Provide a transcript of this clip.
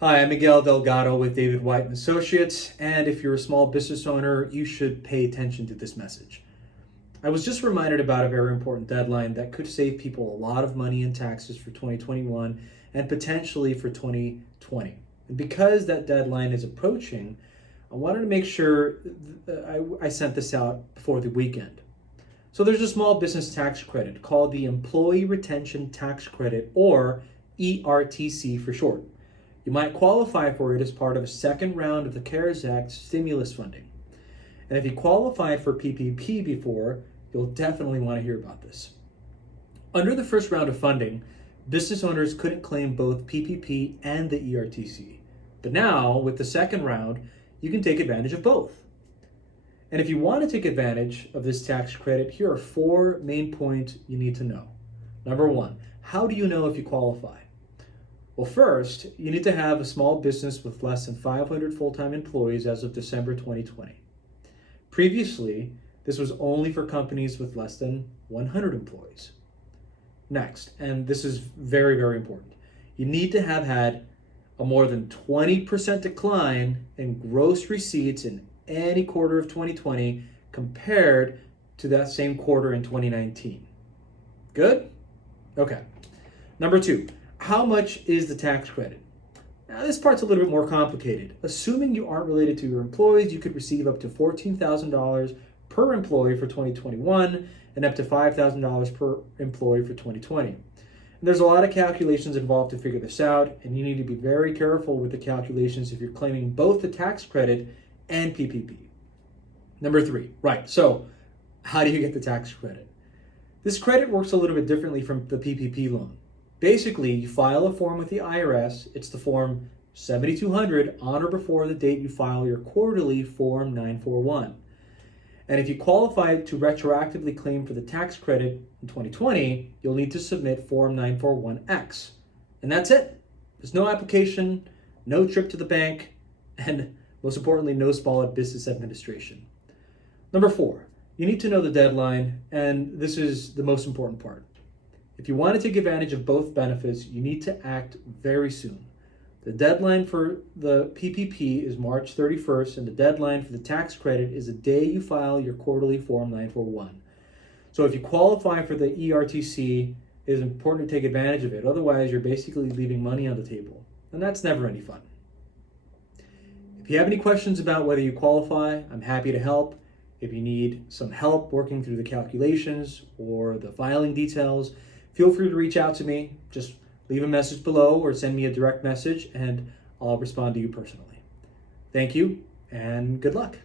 Hi, I'm Miguel Delgado with David White and Associates, and if you're a small business owner, you should pay attention to this message. I was just reminded about a very important deadline that could save people a lot of money in taxes for 2021 and potentially for 2020. And because that deadline is approaching, I wanted to make sure I sent this out before the weekend. So there's a small business tax credit called the Employee Retention Tax Credit, or ERTC for short. You might qualify for it as part of a second round of the CARES Act stimulus funding. And if you qualified for PPP before, you'll definitely want to hear about this. Under the first round of funding, business owners couldn't claim both PPP and the ERTC. But now, with the second round, you can take advantage of both. And if you want to take advantage of this tax credit, here are 4 main points you need to know. Number 1, how do you know if you qualify? Well, first, you need to have a small business with less than 500 full-time employees as of December 2020. Previously, this was only for companies with less than 100 employees. Next, and this is very, very important, you need to have had a more than 20% decline in gross receipts in any quarter of 2020 compared to that same quarter in 2019. Good? Okay. Number 2. How much is the tax credit? Now, this part's a little bit more complicated. Assuming you aren't related to your employees, you could receive up to $14,000 per employee for 2021 and up to $5,000 per employee for 2020. And there's a lot of calculations involved to figure this out, and you need to be very careful with the calculations if you're claiming both the tax credit and PPP. Number 3, right, so how do you get the tax credit? This credit works a little bit differently from the PPP loan. Basically, you file a form with the IRS. It's the form 7200 on or before the date you file your quarterly Form 941. And if you qualify to retroactively claim for the tax credit in 2020, you'll need to submit Form 941X. And that's it. There's no application, no trip to the bank, and most importantly, no small business administration. Number 4, you need to know the deadline, and this is the most important part. If you want to take advantage of both benefits, you need to act very soon. The deadline for the PPP is March 31st, and the deadline for the tax credit is the day you file your quarterly Form 941. So if you qualify for the ERTC, it is important to take advantage of it. Otherwise, you're basically leaving money on the table, and that's never any fun. If you have any questions about whether you qualify, I'm happy to help. If you need some help working through the calculations or the filing details, feel free to reach out to me. Just leave a message below or send me a direct message and I'll respond to you personally. Thank you and good luck.